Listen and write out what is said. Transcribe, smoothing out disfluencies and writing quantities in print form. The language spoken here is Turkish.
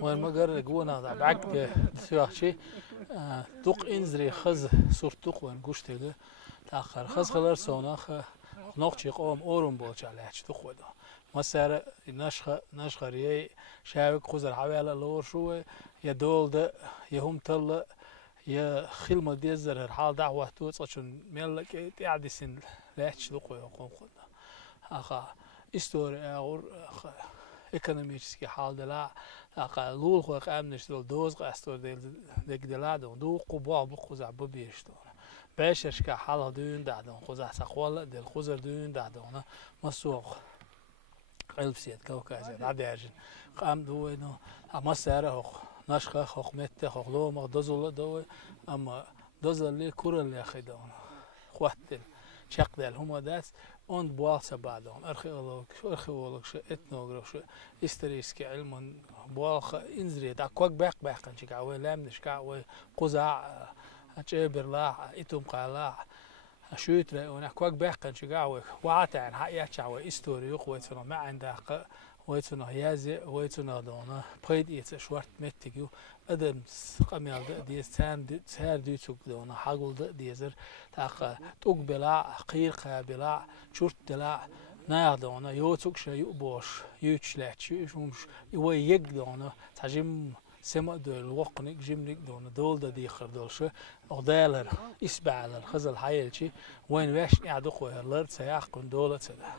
وين ما قرر جونا بعك سواحشي توق إنزري خز صورتوق وين قشتله تأخر خز خلر سوناخ نقطة قوم أورم بولش على هش تخوده مسار نشخ رياء شاوك خزر حوالي لور شوي يدول ده يهم تل يا خيل مديزر الحال دعوة توصل عشان ملك تعدي سن لا هش تخوده قوم خده أخا استوري أور ekonomiski haldeler lul xo amnish dol doz qastor del delado do quba bu xuza bu beshto besh ka hala dün dadon xuza saqwal del xuzar dün dadon masuq qalbsiyat kawkazet adajin qam do eno ama sara ho nashkha xokmette xoglo ma dozol do ama dozol li kural ya khidon khwatel شقدل هم داس und boalsa badon archeolog etnograf historisk علم boalch inzri da kwak bak kan chika we lamnish ka we quza acheber la itum qala shutre una kwak bak kan chika we waatan haya chawe histori khwetna ma anda ويتنا يازي ويتنا دونا بيد يتشوارت متجو أدم قميل ده دي سهر دي تك دونا حقول ده ديزر تاق توك بلا قير قابلا شرط دلا ناردونا يوتك شيء يبوش يوتشلاتش يشومش يويق دونا تجمع سما دول وقنك جمنك دونا دول ده دي خردولش أقدالر إسبعلر خزل حيلشي وين واش قاعد أخوه لرد سياق كن دولة سده